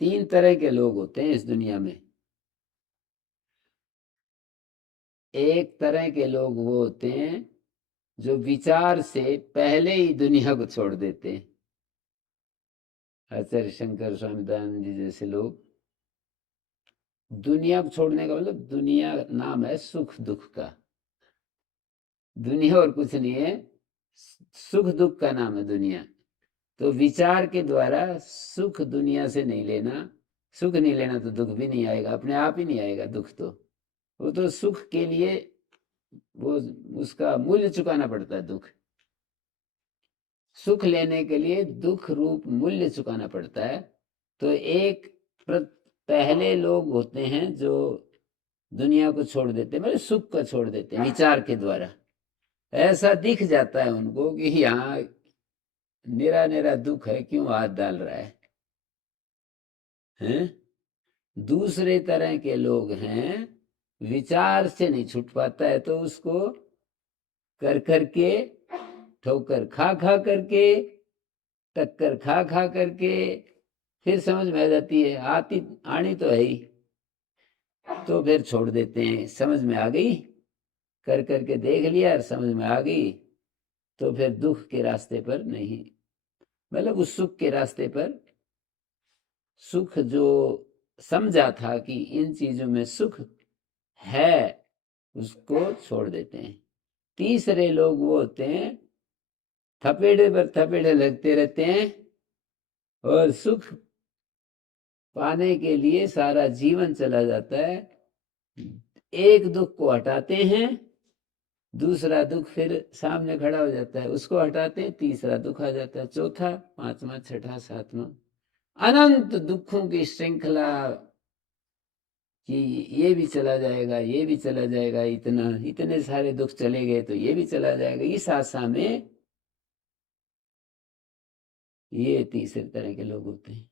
तीन तरह के लोग होते हैं इस दुनिया में। एक तरह के लोग वो होते हैं जो विचार से पहले ही दुनिया को छोड़ देते हैं। आचार्य शंकर, स्वामी दयानंद जी जैसे लोग। दुनिया को छोड़ने का मतलब, दुनिया नाम है सुख दुख का। दुनिया और कुछ नहीं है, सुख दुख का नाम है दुनिया। तो विचार के द्वारा सुख दुनिया से नहीं लेना। सुख नहीं लेना तो दुख भी नहीं आएगा, अपने आप ही नहीं आएगा दुख तो। वो तो सुख के लिए वो उसका मूल्य चुकाना पड़ता है, दुख। सुख लेने के लिए दुख रूप मूल्य चुकाना पड़ता है। तो एक पहले लोग होते हैं जो दुनिया को छोड़ देते हैं, मतलब सुख को छोड़ देते हैं विचार के द्वारा। ऐसा दिख जाता है उनको कि यहाँ निरा निरा दुख है, क्यों हाथ डाल रहा है? दूसरे तरह के लोग हैं, विचार से नहीं छूट पाता है तो उसको कर करके, ठोकर खा खा करके, टक्कर खा खा करके फिर समझ में आ जाती है, आती आनी तो है ही, तो फिर छोड़ देते हैं। समझ में आ गई, कर करके देख लिया और समझ में आ गई, तो फिर दुख के रास्ते पर नहीं, मतलब उस सुख के रास्ते पर, सुख जो समझा था कि इन चीजों में सुख है, उसको छोड़ देते हैं। तीसरे लोग वो होते हैं, थपेड़े पर थपेड़े लगते रहते हैं और सुख पाने के लिए सारा जीवन चला जाता है। एक दुख को हटाते हैं, दूसरा दुख फिर सामने खड़ा हो जाता है, उसको हटाते हैं, तीसरा दुख आ जाता है, चौथा, पांचवा, छठा, सातवां, अनंत दुखों की श्रृंखला कि ये भी चला जाएगा, ये भी चला जाएगा, इतना इतने सारे दुख चले गए तो ये भी चला जाएगा, इस आशा में। ये तीसरे तरह के लोग होते हैं।